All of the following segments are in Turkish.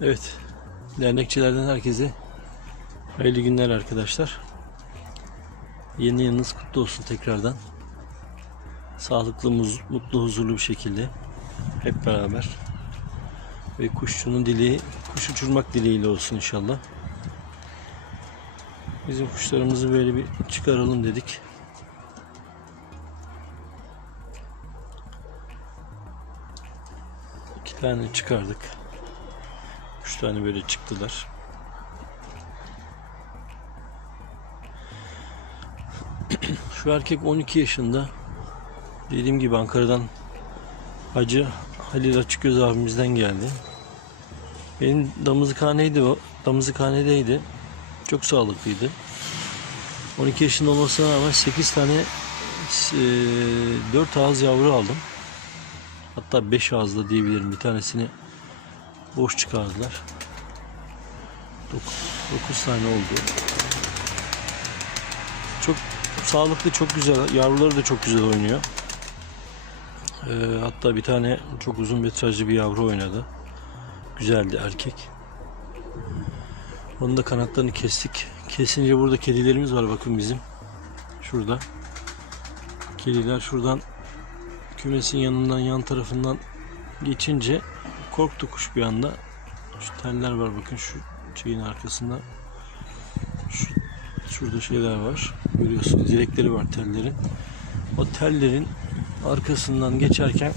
Evet. Dernekçilerden herkese hayırlı günler arkadaşlar. Yeni yılınız kutlu olsun tekrardan. Sağlıklı, mutlu, huzurlu bir şekilde hep beraber. Ve kuşçunun dileği, kuş uçurmak dileğiyle olsun inşallah. Bizim kuşlarımızı böyle bir çıkaralım dedik. İki tane çıkardık. Üç tane böyle çıktılar. Şu erkek 12 yaşında. Dediğim gibi Ankara'dan Hacı Halil Açıkgöz abimizden geldi. Benim damızlıkhaneydi o. Damızlıkhanedeydi. Çok sağlıklıydı. 12 yaşında olmasına rağmen 8 tane e, 4 ağız yavru aldım. Hatta 5 ağızda diyebilirim. Bir tanesini boş çıkardılar. 9 tane oldu. Çok sağlıklı, çok güzel. Yavruları da çok güzel oynuyor. Ee, hatta bir tane çok uzun metrajlı bir yavru oynadı. Güzeldi erkek. Onun da kanatlarını kestik. Kesince burada kedilerimiz var bakın bizim. Şurada. Kediler şuradan kümesin yanından yan tarafından geçince korktu kuş bir anda. Şu teller var bakın şu şeyin arkasında. Şu, şurada şeyler var. Görüyorsunuz direkleri var tellerin. O tellerin arkasından geçerken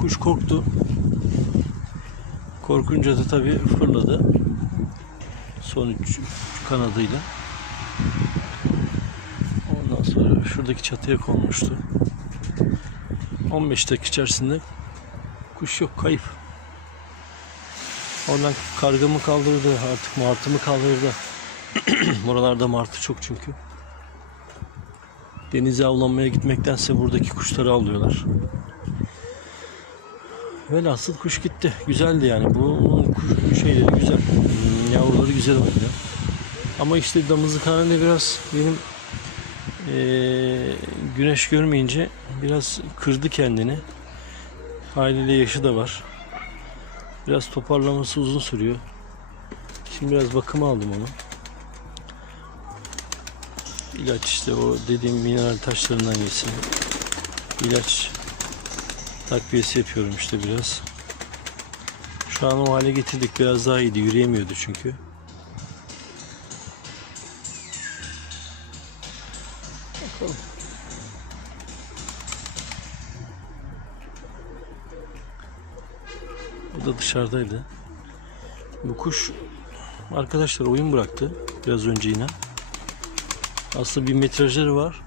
kuş korktu. Korkunca da tabii fırladı. Son üç kanadıyla. Ondan sonra şuradaki çatıya konmuştu. 15 dakika içerisinde kuş yok kayıp. Oradan kargamı kaldırdı artık martımı kaldırdı. Buralarda martı çok çünkü. Denize avlanmaya gitmektense buradaki kuşları avlıyorlar. Velhasıl kuş gitti. Güzeldi yani. Bu kuş şeyleri güzel. Hmm, Yavruları güzel oynuyor. Ama işte damızlıkhanede biraz benim eee, güneş görmeyince biraz kırdı kendini. Haliyle yaşı da var. Biraz toparlaması uzun sürüyor. Şimdi biraz bakıma aldım onu. İlaç işte o dediğim mineral taşlarından yesin. İlaç takviyesi yapıyorum işte biraz. Şu an o hale getirdik. Biraz daha iyiydi. Yürüyemiyordu çünkü. Bakalım. Da dışarıdaydı. Bu kuş arkadaşlar oyun bıraktı biraz önce yine. Aslında bir metrajları var.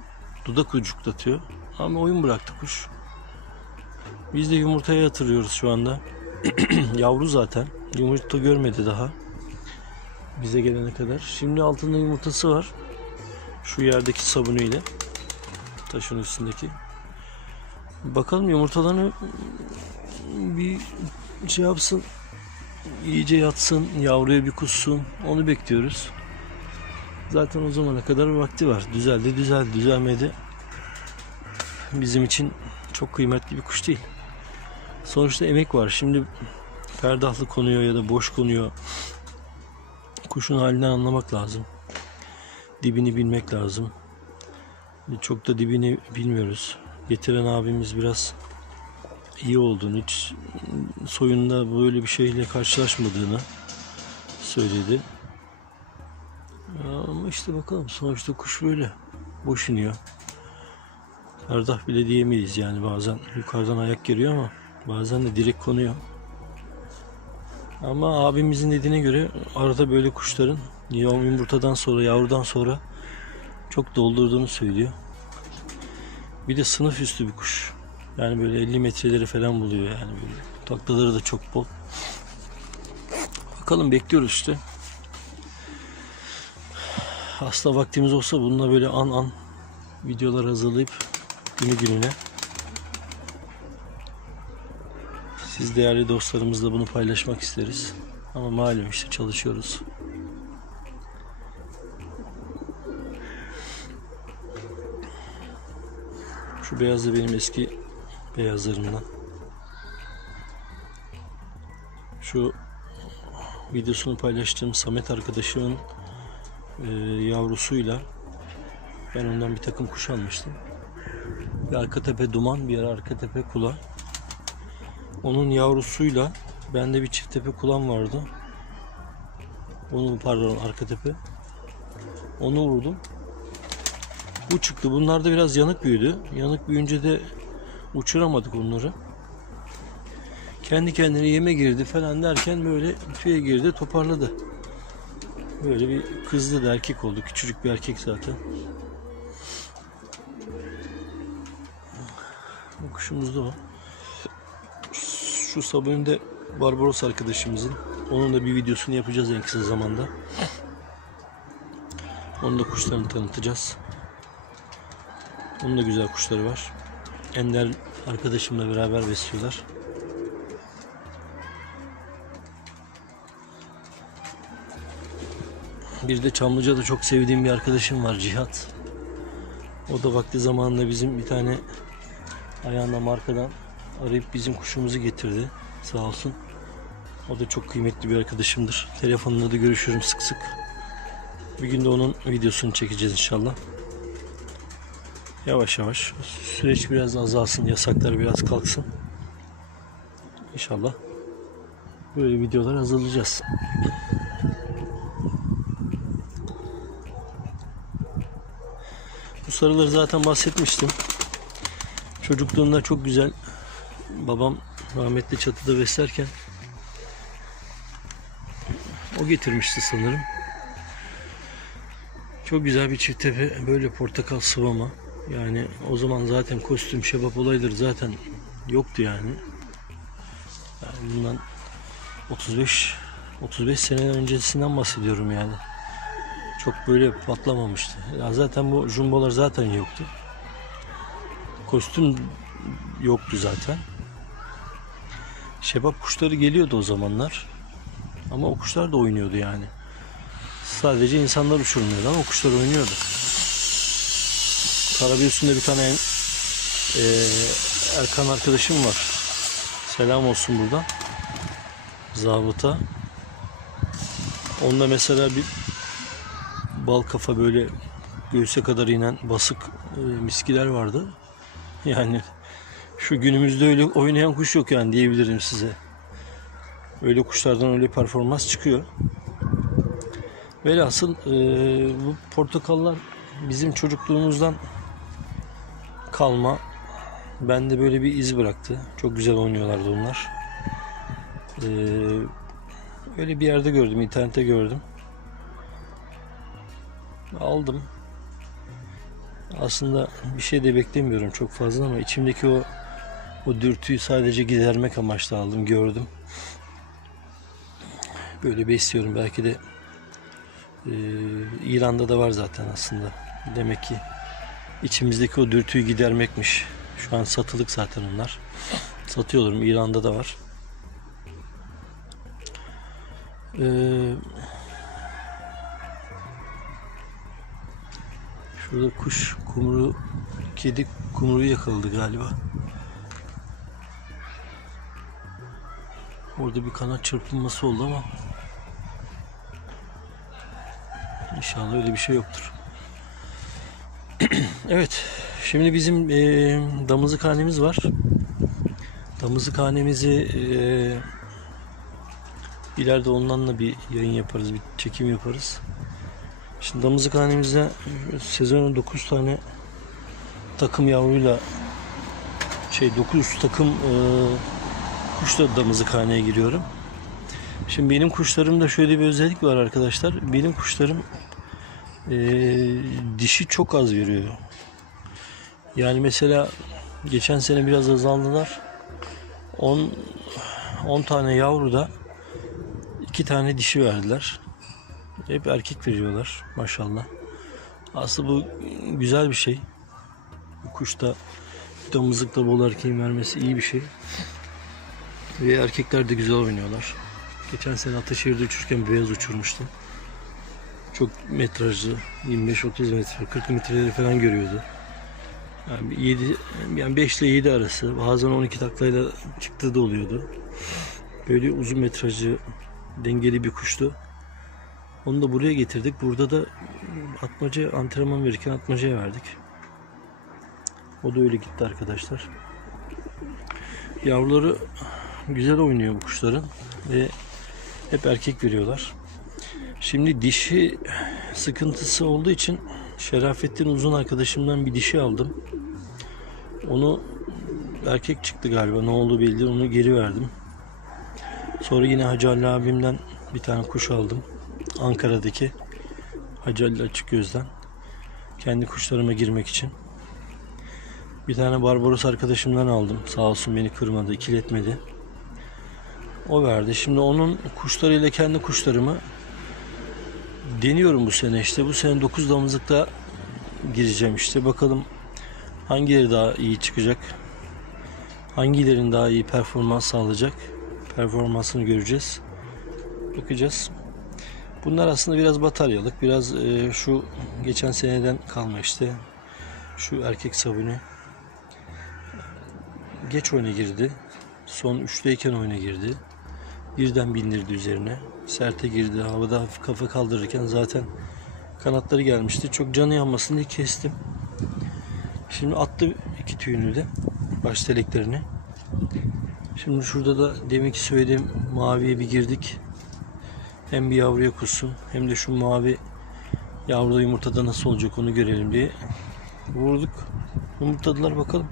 Dudak ucuklatıyor. Ama oyun bıraktı kuş. Biz de yumurtaya yatırıyoruz şu anda. Yavru zaten. Yumurta görmedi daha. Bize gelene kadar. Şimdi altında yumurtası var. Şu yerdeki sabunuyla. Taşın üstündeki. Bakalım yumurtalarını bir şey yapsın. iyice yatsın. Yavruya bir kussun. Onu bekliyoruz. Zaten o zamana kadar vakti var. Düzeldi, düzeldi, düzelmedi. Bizim için çok kıymetli bir kuş değil. Sonuçta emek var. Şimdi perdahlı konuyor ya da boş konuyor. Kuşun halinden anlamak lazım. Dibini bilmek lazım. Çok da dibini bilmiyoruz. Getiren abimiz biraz iyi olduğunu, hiç soyunda böyle bir şeyle karşılaşmadığını söyledi. Ama işte bakalım sonuçta kuş böyle boş iniyor. Bile diyemeyiz yani bazen yukarıdan ayak giriyor ama bazen de direkt konuyor. Ama abimizin dediğine göre arada böyle kuşların yumurtadan sonra yavrudan sonra çok doldurduğunu söylüyor. Bir de sınıf üstü bir kuş. Yani böyle 50 metreleri falan buluyor yani böyle. Taklaları da çok bol. Bakalım bekliyoruz işte. Hasta vaktimiz olsa bununla böyle an an videolar hazırlayıp günü gününe siz değerli dostlarımızla bunu paylaşmak isteriz. Ama malum işte çalışıyoruz. Şu beyaz da benim eski beyazlarımdan. Şu videosunu paylaştığım Samet arkadaşımın e, yavrusuyla ben ondan bir takım kuş almıştım. Bir arka tepe duman, bir arka tepe kula. Onun yavrusuyla bende bir çift tepe kulan vardı. Onun pardon arka tepe. Onu vurdum. Bu çıktı. Bunlar da biraz yanık büyüdü. Yanık büyüyünce de uçuramadık onları. Kendi kendine yeme girdi falan derken böyle tüye girdi toparladı. Böyle bir kızdı da erkek oldu. Küçücük bir erkek zaten. Bu kuşumuz da o. Şu sabun de Barbaros arkadaşımızın. Onun da bir videosunu yapacağız en kısa zamanda. Onun da kuşlarını tanıtacağız. Onun da güzel kuşları var. Ender arkadaşımla beraber besliyorlar. Bir de Çamlıca'da çok sevdiğim bir arkadaşım var Cihat. O da vakti zamanında bizim bir tane ayağına markadan arayıp bizim kuşumuzu getirdi. Sağ olsun. O da çok kıymetli bir arkadaşımdır. Telefonla da görüşürüm sık sık. Bir gün de onun videosunu çekeceğiz inşallah. Yavaş yavaş. Süreç biraz azalsın, yasaklar biraz kalksın. İnşallah. Böyle videolar hazırlayacağız. Bu sarıları zaten bahsetmiştim. Çocukluğumda çok güzel babam rahmetli çatıda beslerken o getirmişti sanırım. Çok güzel bir çift tepe böyle portakal sıvama. Yani o zaman zaten kostüm şebap olayları zaten yoktu yani. yani bundan 35 35 sene öncesinden bahsediyorum yani. Çok böyle patlamamıştı. Ya zaten bu jumbolar zaten yoktu. Kostüm yoktu zaten. Şebap kuşları geliyordu o zamanlar. Ama o kuşlar da oynuyordu yani. Sadece insanlar uçurmuyordu ama o kuşlar oynuyordu. Karabiyos'unda bir tane eee, Erkan arkadaşım var. Selam olsun buradan. Zabıta. Onda mesela bir bal kafa böyle göğüse kadar inen basık e, miskiler vardı. Yani şu günümüzde öyle oynayan kuş yok yani diyebilirim size. Öyle kuşlardan öyle performans çıkıyor. Velhasıl e, bu portakallar bizim çocukluğumuzdan kalma. Bende böyle bir iz bıraktı. Çok güzel oynuyorlardı onlar. E, öyle bir yerde gördüm, internette gördüm. Aldım. Aslında bir şey de beklemiyorum çok fazla ama içimdeki o o dürtüyü sadece gidermek amaçlı aldım, gördüm. Böyle besliyorum. Belki de e, İran'da da var zaten aslında. Demek ki içimizdeki o dürtüyü gidermekmiş. Şu an satılık zaten onlar. Satıyorum. İran'da da var. Eee Şurada kuş kumru kedi kumruyu yakaladı galiba. Orada bir kanat çırpınması oldu ama İnşallah öyle bir şey yoktur. evet. Şimdi bizim e, damızlıkhanemiz var. Damızlıkhanemizi e, ileride onlarla bir yayın yaparız, bir çekim yaparız. Şimdi damızlıkhanemizde sezonun 9 tane takım yavruyla şey 9 takım e, kuşla damızlıkhaneye giriyorum. Şimdi benim kuşlarımda şöyle bir özellik var arkadaşlar. Benim kuşlarım e, dişi çok az veriyor. Yani mesela geçen sene biraz azaldılar. 10 10 tane yavru da 2 tane dişi verdiler. Hep erkek veriyorlar maşallah. Aslında bu güzel bir şey. Bu kuşta damızlıkta bol erkeğin vermesi iyi bir şey. Ve erkekler de güzel oynuyorlar. Geçen sene Ataşehir'de uçurken beyaz uçurmuştum. Çok metrajlı, 25-30 metre, 40 metreleri falan görüyordu. Yani 7, yani 5 ile 7 arası, bazen 12 taklayla çıktığı da oluyordu. Böyle uzun metrajlı Dengeli bir kuştu. Onu da buraya getirdik. Burada da atmaca antrenman verirken atmacaya verdik. O da öyle gitti arkadaşlar. Yavruları güzel oynuyor bu kuşların ve hep erkek veriyorlar. Şimdi dişi sıkıntısı olduğu için Şerafettin Uzun arkadaşımdan bir dişi aldım. Onu erkek çıktı galiba ne oldu belli değil, onu geri verdim. Sonra yine Hacı Ali abimden bir tane kuş aldım. Ankara'daki Hacı Ali Açık Göz'den. Kendi kuşlarıma girmek için. Bir tane Barbaros arkadaşımdan aldım. Sağ olsun beni kırmadı, ikiletmedi. O verdi. Şimdi onun kuşlarıyla kendi kuşlarımı deniyorum bu sene işte. Bu sene 9 damızlıkta gireceğim işte. Bakalım hangileri daha iyi çıkacak. Hangilerin daha iyi performans sağlayacak. Performansını göreceğiz. Bakacağız. Bunlar aslında biraz bataryalık. Biraz e, şu geçen seneden kalma işte. Şu erkek sabuni. Geç oyuna girdi. Son 3'teyken oyuna girdi. Birden bindirdi üzerine. Serte girdi. Havada hafif kafa kaldırırken zaten kanatları gelmişti. Çok canı yanmasın diye kestim. Şimdi attı iki tüyünü de. Baş teleklerini. Şimdi şurada da deminki söylediğim maviye bir girdik. Hem bir yavruya kussun hem de şu mavi yavruda yumurtada nasıl olacak onu görelim diye vurduk. Yumurtladılar bakalım.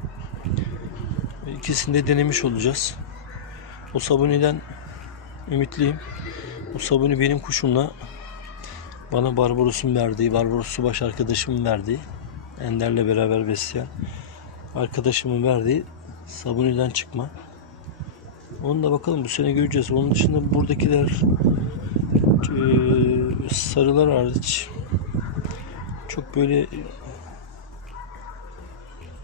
İkisini de denemiş olacağız. O sabuniden ümitliyim. O sabuni benim kuşumla bana Barbaros'un verdiği, Barbaros Subaş arkadaşımın verdiği, Ender'le beraber besleyen arkadaşımın verdiği sabuniden çıkma. Onu da bakalım bu sene göreceğiz. Onun dışında buradakiler eee, sarılar hariç çok böyle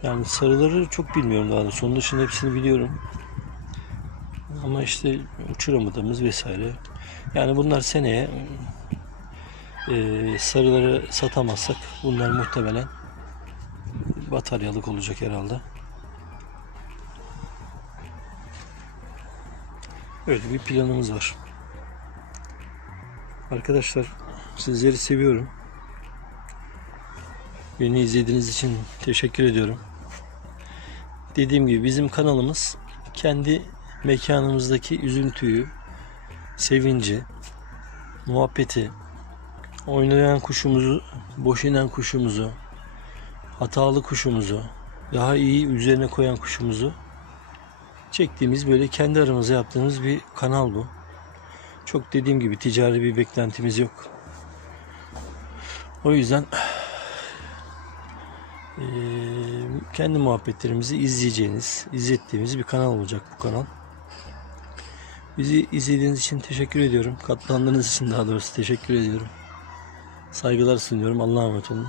yani sarıları çok bilmiyorum daha doğrusu. Onun dışında hepsini biliyorum. Ama işte uçuramadığımız vesaire. Yani bunlar seneye eee, sarıları satamazsak bunlar muhtemelen bataryalık olacak herhalde. Öyle bir planımız var. Arkadaşlar sizleri seviyorum. Beni izlediğiniz için teşekkür ediyorum. Dediğim gibi bizim kanalımız kendi mekanımızdaki üzüntüyü, sevinci, muhabbeti, oynayan kuşumuzu, boş inen kuşumuzu, hatalı kuşumuzu, daha iyi üzerine koyan kuşumuzu çektiğimiz böyle kendi aramızda yaptığımız bir kanal bu. Çok dediğim gibi ticari bir beklentimiz yok. O yüzden kendi muhabbetlerimizi izleyeceğiniz, izlettiğimiz bir kanal olacak bu kanal. Bizi izlediğiniz için teşekkür ediyorum. Katlandığınız için daha doğrusu teşekkür ediyorum. Saygılar sunuyorum. Allah'a emanet olun.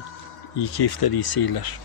İyi keyifler, iyi seyirler.